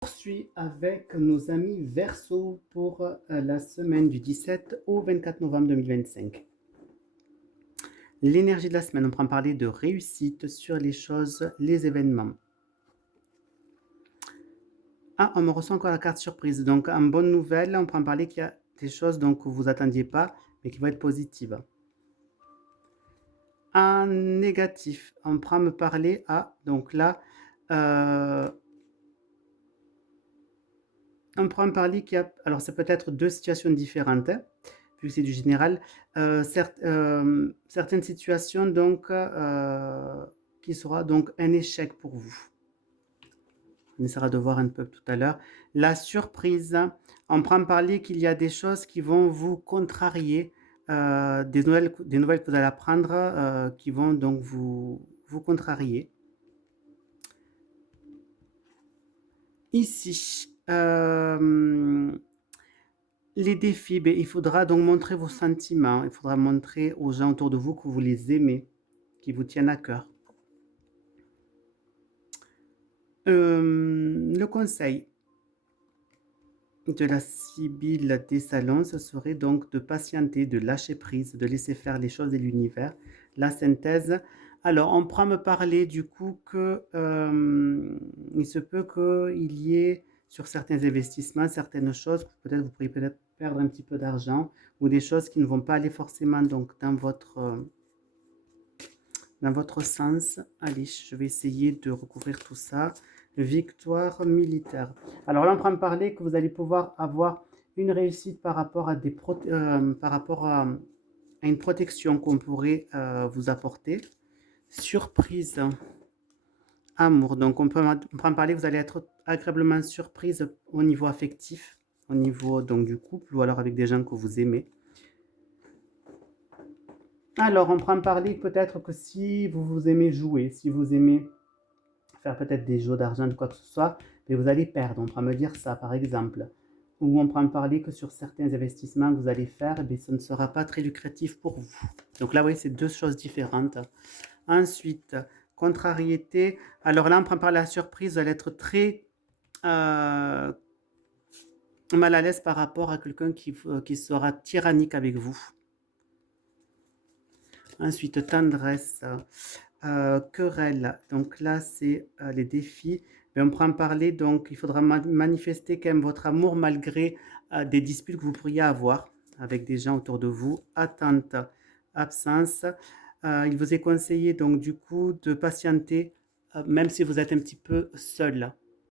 Poursuit avec nos amis Verseau pour la semaine du 17 au 24 novembre 2025. L'énergie de la semaine, on prend parler de réussite sur les choses, les événements. Ah, on me reçoit encore la carte surprise. Donc, en bonne nouvelle, on prend parler qu'il y a des choses donc, que vous attendiez pas, mais qui vont être positives. En négatif, on prend me parler donc là, on prend me parler qu'il y a, alors c'est peut-être deux situations différentes, hein, vu que c'est du général. Certaines situations donc qui sera donc un échec pour vous. On essaiera de voir un peu tout à l'heure. La surprise, on prend parler qu'il y a des choses qui vont vous contrarier, des nouvelles que vous allez apprendre qui vont donc vous contrarier. Ici, les défis, il faudra donc montrer vos sentiments, il faudra montrer aux gens autour de vous que vous les aimez, qui vous tiennent à cœur. Le conseil de la Sibylle des Salons, ce serait donc de patienter, de lâcher prise, de laisser faire les choses de l'univers. La synthèse. Alors, on pourra me parler du coup que il se peut qu'il y ait sur certains investissements, certaines choses, peut-être vous pourriez peut-être perdre un petit peu d'argent ou des choses qui ne vont pas aller forcément donc dans votre sens. Allez, je vais essayer de recouvrir tout ça. Victoire militaire. Alors là, on prend parler que vous allez pouvoir avoir une réussite par rapport à une protection qu'on pourrait vous apporter. Surprise, amour. Donc on prend parler que vous allez être agréablement surprise au niveau affectif, au niveau donc du couple ou alors avec des gens que vous aimez. Alors on prend parler peut-être que si vous aimez jouer, si vous aimez faire peut-être des jeux d'argent ou quoi que ce soit, mais vous allez perdre. On pourra me dire ça, par exemple. Ou on pourra me parler que sur certains investissements que vous allez faire, ce ne sera pas très lucratif pour vous. Donc là, oui, c'est deux choses différentes. Ensuite, contrariété. Alors là, on prend par la surprise, vous allez être très mal à l'aise par rapport à quelqu'un qui sera tyrannique avec vous. Ensuite, tendresse. Querelle, donc là c'est les défis, mais on prend parler, donc il faudra manifester quand même votre amour malgré des disputes que vous pourriez avoir avec des gens autour de vous. Attente, absence, il vous est conseillé donc du coup de patienter même si vous êtes un petit peu seul.